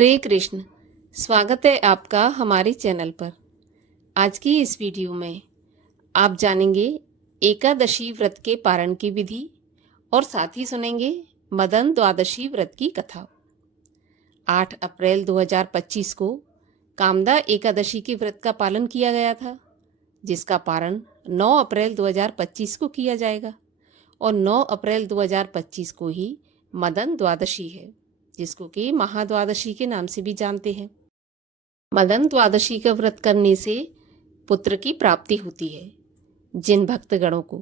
हरे कृष्ण। स्वागत है आपका हमारे चैनल पर। आज की इस वीडियो में आप जानेंगे एकादशी व्रत के पारण की विधि और साथ ही सुनेंगे मदन द्वादशी व्रत की कथा। 8 अप्रैल 2025 को कामदा एकादशी के व्रत का पालन किया गया था, जिसका पारण 9 अप्रैल 2025 को किया जाएगा और 9 अप्रैल 2025 को ही मदन द्वादशी है, जिसको कि महाद्वादशी के नाम से भी जानते हैं। मदन द्वादशी का व्रत करने से पुत्र की प्राप्ति होती है। जिन भक्तगणों को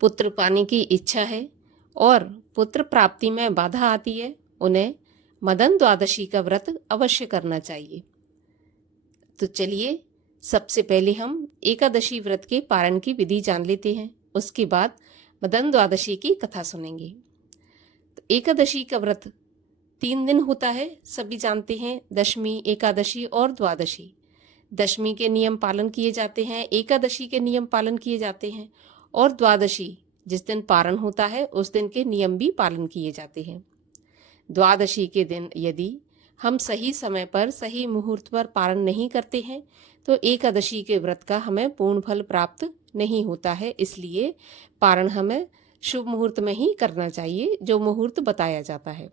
पुत्र पाने की इच्छा है और पुत्र प्राप्ति में बाधा आती है, उन्हें मदन द्वादशी का व्रत अवश्य करना चाहिए। तो चलिए सबसे पहले हम एकादशी व्रत के पारण की विधि जान लेते हैं, उसके बाद मदन द्वादशी की कथा सुनेंगे। तो एकादशी का व्रत 3 दिन होता है, सभी जानते हैं, दशमी, एकादशी और द्वादशी। दशमी के नियम पालन किए जाते हैं, एकादशी के नियम पालन किए जाते हैं और द्वादशी जिस दिन पारण होता है उस दिन के नियम भी पालन किए जाते हैं। द्वादशी के दिन यदि हम सही समय पर सही मुहूर्त पर पारण नहीं करते हैं तो एकादशी के व्रत का हमें पूर्ण फल प्राप्त नहीं होता है। इसलिए पारण हमें शुभ मुहूर्त में ही करना चाहिए, जो मुहूर्त बताया जाता है।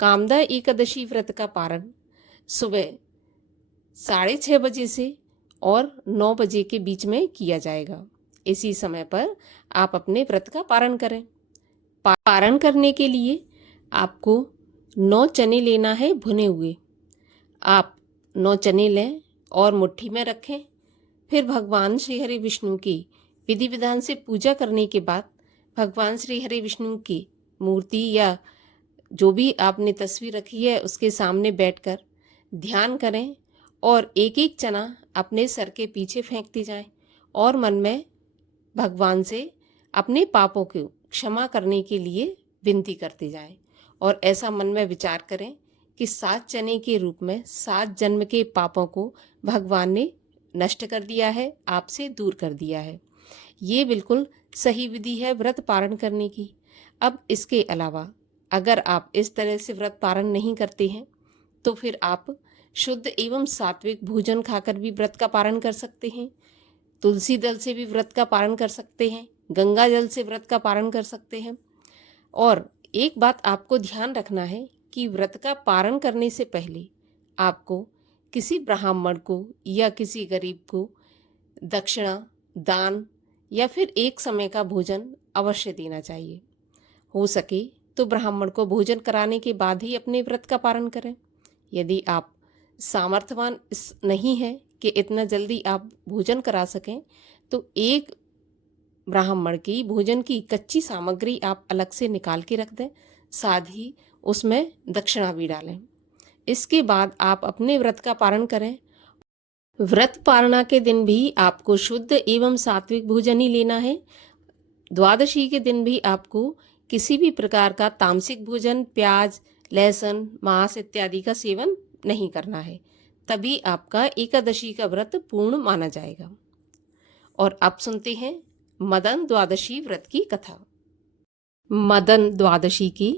कामदा एकादशी व्रत का पारण सुबह 6:30 बजे से और 9 बजे के बीच में किया जाएगा। इसी समय पर आप अपने व्रत का पारण करें। पारण करने के लिए आपको 9 चने लेना है भुने हुए। आप 9 चने लें और मुट्ठी में रखें। फिर भगवान श्री हरि विष्णु की विधि विधान से पूजा करने के बाद भगवान श्री हरि विष्णु की मूर्ति या जो भी आपने तस्वीर रखी है उसके सामने बैठकर ध्यान करें और एक एक चना अपने सर के पीछे फेंकते जाएं और मन में भगवान से अपने पापों को क्षमा करने के लिए विनती करते जाएं। और ऐसा मन में विचार करें कि 7 चने के रूप में 7 जन्म के पापों को भगवान ने नष्ट कर दिया है, आपसे दूर कर दिया है। ये बिल्कुल सही विधि है व्रत पारण करने की। अब इसके अलावा अगर आप इस तरह से व्रत पारण नहीं करते हैं तो फिर आप शुद्ध एवं सात्विक भोजन खाकर भी व्रत का पारण कर सकते हैं। तुलसी दल से भी व्रत का पारण कर सकते हैं, गंगा जल से व्रत का पारण कर सकते हैं। और एक बात आपको ध्यान रखना है कि व्रत का पारण करने से पहले आपको किसी ब्राह्मण को या किसी गरीब को दक्षिणा, दान या फिर एक समय का भोजन अवश्य देना चाहिए। हो सके तो ब्राह्मण को भोजन कराने के बाद ही अपने व्रत का पारण करें। यदि आप सामर्थ्यवान नहीं है कि इतना जल्दी आप भोजन करा सकें तो एक ब्राह्मण की भोजन की कच्ची सामग्री आप अलग से निकाल के रख दें, साथ ही उसमें दक्षिणा भी डालें। इसके बाद आप अपने व्रत का पारण करें। व्रत पारणा के दिन भी आपको शुद्ध एवं सात्विक भोजन ही लेना है। द्वादशी के दिन भी आपको किसी भी प्रकार का तामसिक भोजन, प्याज, लहसुन, मांस इत्यादि का सेवन नहीं करना है, तभी आपका एकादशी का व्रत पूर्ण माना जाएगा। और अब सुनते हैं मदन द्वादशी व्रत की कथा। मदन द्वादशी की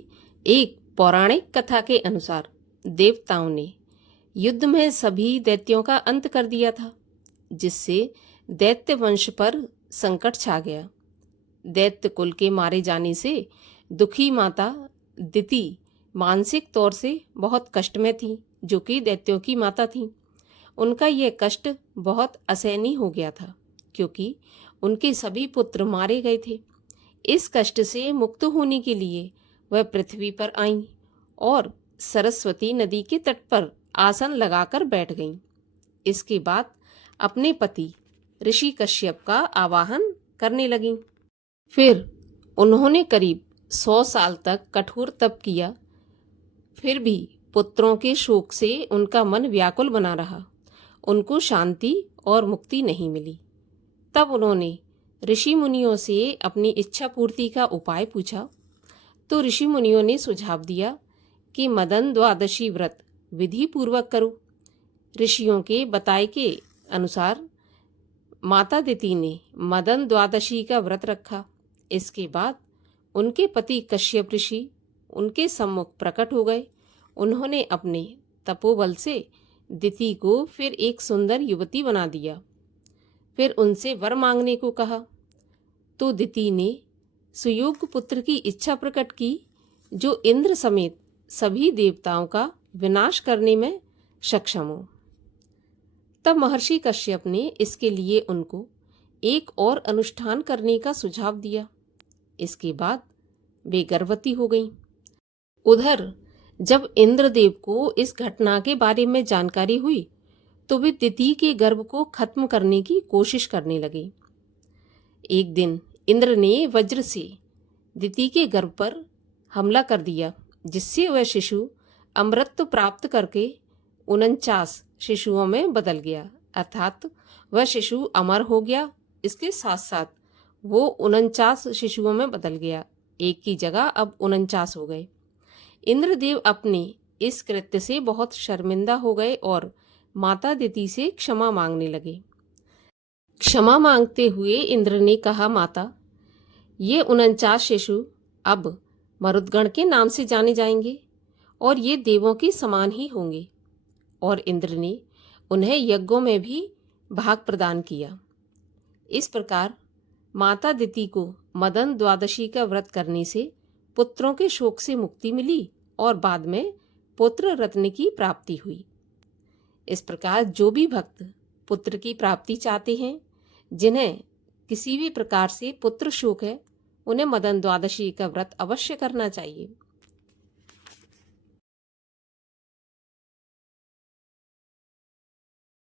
एक पौराणिक कथा के अनुसार देवताओं ने युद्ध में सभी दैत्यों का अंत कर दिया था, जिससे दैत्य वंश पर संकट छा गया। दैत्य कुल के मारे जाने से दुखी माता दिति मानसिक तौर से बहुत कष्ट में थी, जो कि दैत्यों की माता थी। उनका यह कष्ट बहुत असहनीय हो गया था, क्योंकि उनके सभी पुत्र मारे गए थे। इस कष्ट से मुक्त होने के लिए वह पृथ्वी पर आईं और सरस्वती नदी के तट पर आसन लगाकर बैठ गईं। इसके बाद अपने पति ऋषि कश्यप का आवाहन करने लगीं। फिर उन्होंने करीब 100 साल तक कठोर तप किया, फिर भी पुत्रों के शोक से उनका मन व्याकुल बना रहा। उनको शांति और मुक्ति नहीं मिली। तब उन्होंने ऋषि मुनियों से अपनी इच्छा पूर्ति का उपाय पूछा, तो ऋषि मुनियों ने सुझाव दिया कि मदन द्वादशी व्रत विधि पूर्वक करो। ऋषियों के बताए के अनुसार माता दिति ने मदन द्वादशी का व्रत रखा। इसके बाद उनके पति कश्यप ऋषि उनके सम्मुख प्रकट हो गए। उन्होंने अपने तपोबल से दिति को फिर एक सुंदर युवती बना दिया। फिर उनसे वर मांगने को कहा तो दिति ने सुयोग्य पुत्र की इच्छा प्रकट की जो इंद्र समेत सभी देवताओं का विनाश करने में सक्षम हो। तब महर्षि कश्यप ने इसके लिए उनको एक और अनुष्ठान करने का सुझाव दिया। इसके बाद वे गर्भवती हो गईं। उधर जब इंद्रदेव को इस घटना के बारे में जानकारी हुई तो वे दिति के गर्भ को खत्म करने की कोशिश करने लगे। एक दिन इंद्र ने वज्र से दिति के गर्भ पर हमला कर दिया, जिससे वह शिशु अमृत प्राप्त करके 49 शिशुओं में बदल गया। अर्थात वह शिशु अमर हो गया, इसके साथ साथ वो 49 शिशुओं में बदल गया। एक की जगह अब 49 हो गए। इंद्रदेव अपने इस कृत्य से बहुत शर्मिंदा हो गए और माता दिति से क्षमा मांगने लगे। क्षमा मांगते हुए इंद्र ने कहा, माता, ये 49 शिशु अब मरुद्गण के नाम से जाने जाएंगे और ये देवों के समान ही होंगे। और इंद्र ने उन्हें यज्ञों में भी भाग प्रदान किया। इस प्रकार माता दिति को मदन द्वादशी का व्रत करने से पुत्रों के शोक से मुक्ति मिली और बाद में पुत्र रत्न की प्राप्ति हुई। इस प्रकार जो भी भक्त पुत्र की प्राप्ति चाहते हैं, जिन्हें किसी भी प्रकार से पुत्र शोक है, उन्हें मदन द्वादशी का व्रत अवश्य करना चाहिए।